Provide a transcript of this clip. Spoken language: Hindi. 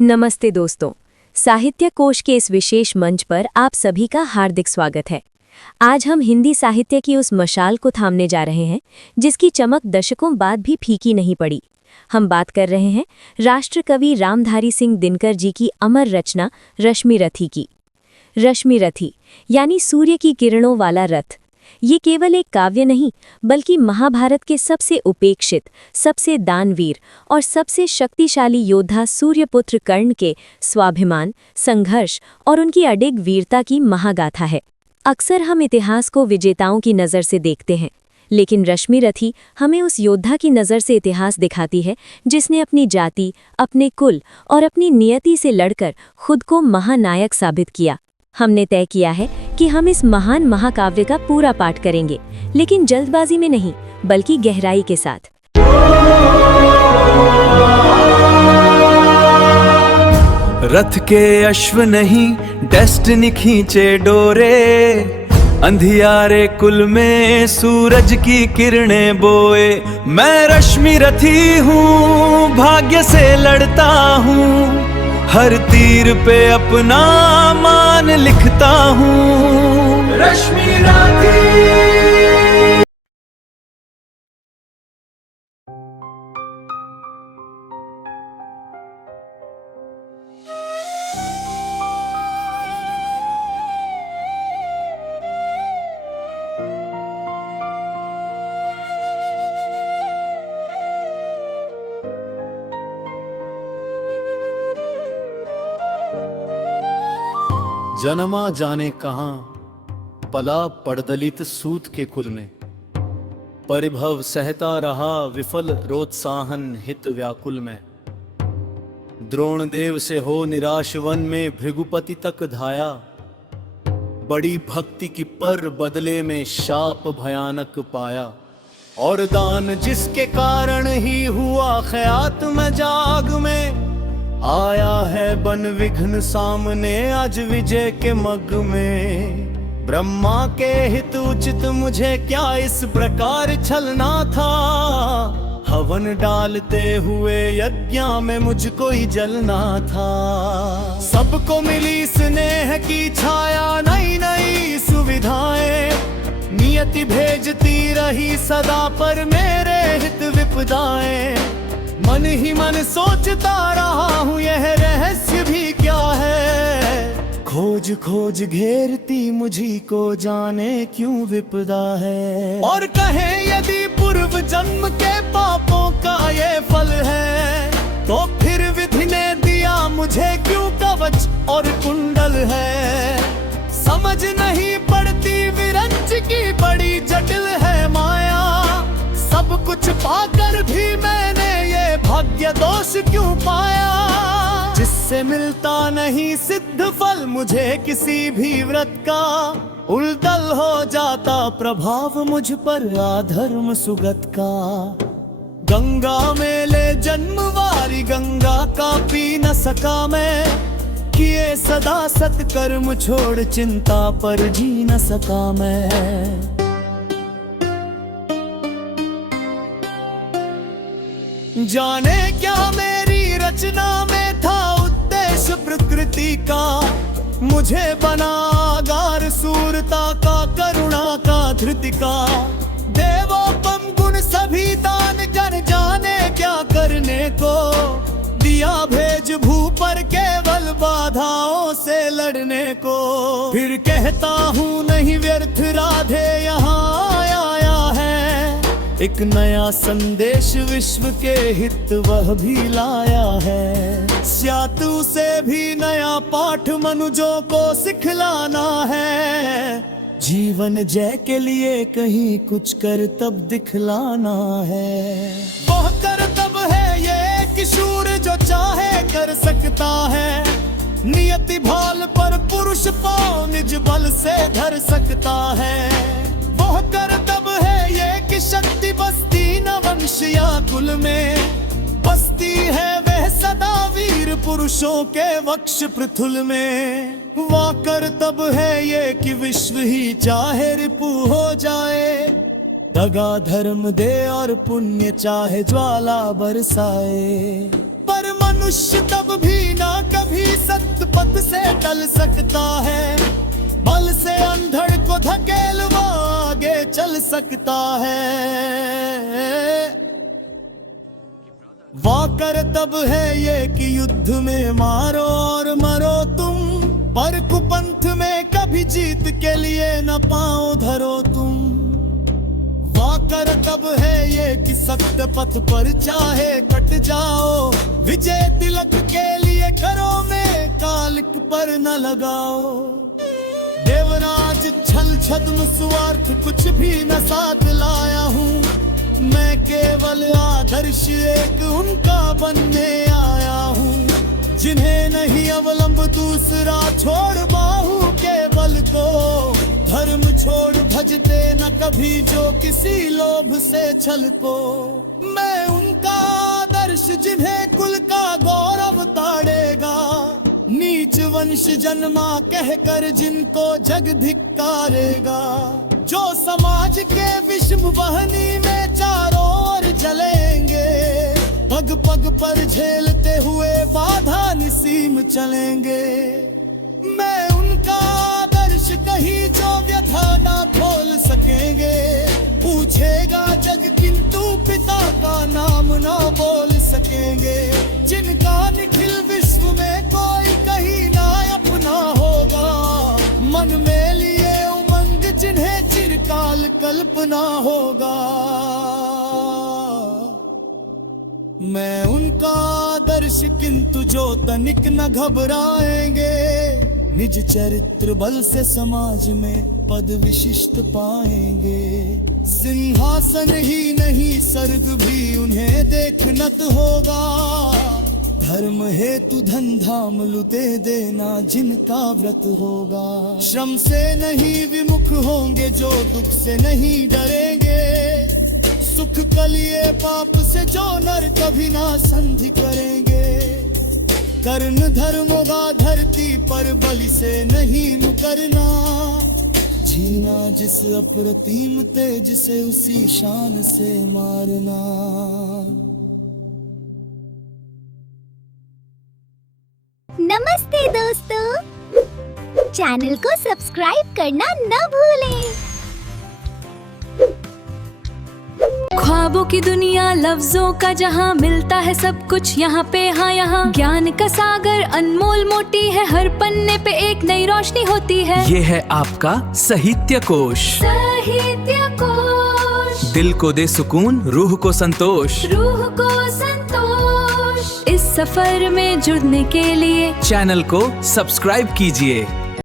नमस्ते दोस्तों, साहित्य कोश के इस विशेष मंच पर आप सभी का हार्दिक स्वागत है। आज हम हिंदी साहित्य की उस मशाल को थामने जा रहे हैं जिसकी चमक दशकों बाद भी फीकी नहीं पड़ी। हम बात कर रहे हैं राष्ट्र कवि रामधारी सिंह दिनकर जी की अमर रचना रश्मि रथी की। रश्मि रथी यानी सूर्य की किरणों वाला रथ। ये केवल एक काव्य नहीं बल्कि महाभारत के सबसे उपेक्षित, सबसे दानवीर और सबसे शक्तिशाली योद्धा सूर्यपुत्र कर्ण के स्वाभिमान, संघर्ष और उनकी अडिग वीरता की महागाथा है। अक्सर हम इतिहास को विजेताओं की नज़र से देखते हैं, लेकिन रश्मि रथी हमें उस योद्धा की नज़र से इतिहास दिखाती है जिसने अपनी जाति, अपने कुल और अपनी नियति से लड़कर खुद को महानायक साबित किया। हमने तय किया है कि हम इस महान महाकाव्य का पूरा पाठ करेंगे, लेकिन जल्दबाजी में नहीं बल्कि गहराई के साथ। रथ के अश्व नहीं डेस्टिनी खींचे डोरे, अंधियारे कुल में सूरज की किरणें बोए। मैं रश्मि रथी हूँ, भाग्य से लड़ता हूँ, हर तीर पे अपना मान लिखता हूँ। रश्मि रथी। जन्मा जाने कहां, पला पड़दलित सूत के कुल में, परिभव सहता रहा विफल रोत्साहन हित व्याकुल में। द्रोण देव से हो निराश वन में भृगुपति तक धाया, बड़ी भक्ति की पर बदले में शाप भयानक पाया। और दान जिसके कारण ही हुआ ख्यात में जाग में, आया है बन विघ्न सामने आज विजय के मग में। ब्रह्मा के हित उचित मुझे क्या इस प्रकार छलना था, हवन डालते हुए यज्ञ में मुझको ही जलना था। सबको मिली स्नेह की छाया, नई नई सुविधाएं, नियति भेजती रही सदा पर मेरे हित विपदाएं। मन ही मन सोचता रहा हूँ यह रहस्य भी क्या है, खोज खोज घेरती मुझी को जाने क्यों विपदा है। और कहे यदि पूर्व जन्म के पापों का ये फल है, तो फिर विधि ने दिया मुझे क्यों कवच और कुंडल है। समझ नहीं पड़ती विरंच की बड़ी जटिल है माया, सब कुछ पाकर भी मैंने ये भाग्य दोष क्यों पाया। जिससे मिलता नहीं सिद्ध फल मुझे किसी भी व्रत का, उल्टल हो जाता प्रभाव मुझ पर अधर्म सुगत का। गंगा में ले जन्म वारी गंगा का पी न सका मैं, किए सदा सत्कर्म छोड़ चिंता पर जी न सका मैं। जाने क्या मेरी रचना में था उद्देश्य प्रकृति का, मुझे बना आगार सूरता का, करुणा का, धृति का। देवोपम गुण सभी दान जन जाने क्या करने को, दिया भेज भू पर केवल बाधाओं से लड़ने को। फिर कहता हूँ नहीं व्यर्थ राधे यहाँ आया है, एक नया संदेश विश्व के हित वह भी लाया है। स्यातु से भी नया पाठ मनुजों को सिखलाना है, जीवन जय के लिए कहीं कुछ कर तब दिखलाना है। वह कर तब है ये कि शूर जो चाहे कर सकता है, नियति भाल पर पुरुष पाँव निज बल से धर सकता है। वह कर तब है ये कि शक्ति बसती न वंश या कुल में, बसती है वह सदा वीर पुरुषों के वक्ष पृथुल में। वाकर तब है ये कि विश्व ही चाहे रिपु हो जाए, दगा धर्म दे और पुण्य चाहे ज्वाला बरसाए। पर मनुष्य तब भी ना टल सकता है, बल से अंधड़ को धकेल वो आगे चल सकता है। वाकर तब है ये कि युद्ध में मारो और मरो तुम, पर कुपंथ में कभी जीत के लिए न पाओ धरो तुम। वाकर तब है ये कि सत्य पथ पर चाहे कट जाओ, विजय तिलक के लिए करो में कालिक पर न लगाओ। देवराज छल छद्म स्वार्थ कुछ भी न साथ लाया हूँ, मैं केवल आदर्श एक उनका बनने आया हूँ। जिन्हें नहीं अवलंब दूसरा छोड़ बाहु के बल को, धर्म छोड़ भजते न कभी जो किसी लोभ से छल को। मैं उनका आदर्श जिन्हें कुल का गौरव ताड़ेगा, नीच वंश जन्मा कहकर जिनको जग धिक्कारेगा। जो समाज के विषम वहनी में चारों ओर जलेंगे, पग पग पर झेलते हुए बाधा निसीम चलेंगे। मैं उनका आदर्श कहीं जो व्यथा ना खोल सकेंगे, पूछेगा जग किंतु पिता का नाम ना बोल सकेंगे। जिनका निखिल विश्व में कोई कहीं ना अपना होगा, मन में लिए उमंग जिन्हें चिरकाल कल्पना होगा। मैं उनका आदर्श किंतु जो तनिक न घबराएंगे, निज चरित्र बल से समाज में पद विशिष्ट पाएंगे। सिंहासन ही नहीं स्वर्ग भी उन्हें देखनत होगा, धर्म हेतु धन धाम लुटे देना जिनका व्रत होगा। श्रम से नहीं विमुख होंगे जो दुख से नहीं डरेंगे, सुख कलिए पाप से जो नर कभी ना संधि करेंगे। कर्ण धर्म होगा धरती पर बलि से नहीं मुकरना, जीना जिस अप्रतिम तेज से उसी शान से मारना। नमस्ते दोस्तों, चैनल को सब्सक्राइब करना न भूलें। ख्वाबों की दुनिया लफ्जों का जहां, मिलता है सब कुछ यहाँ पे हाँ यहाँ। ज्ञान का सागर अनमोल मोटी है, हर पन्ने पे एक नई रोशनी होती है। ये है आपका साहित्य कोश। साहित्य कोश दिल को दे सुकून, रूह को संतोष। रूह को संतोष। इस सफर में जुड़ने के लिए चैनल को सब्सक्राइब कीजिए।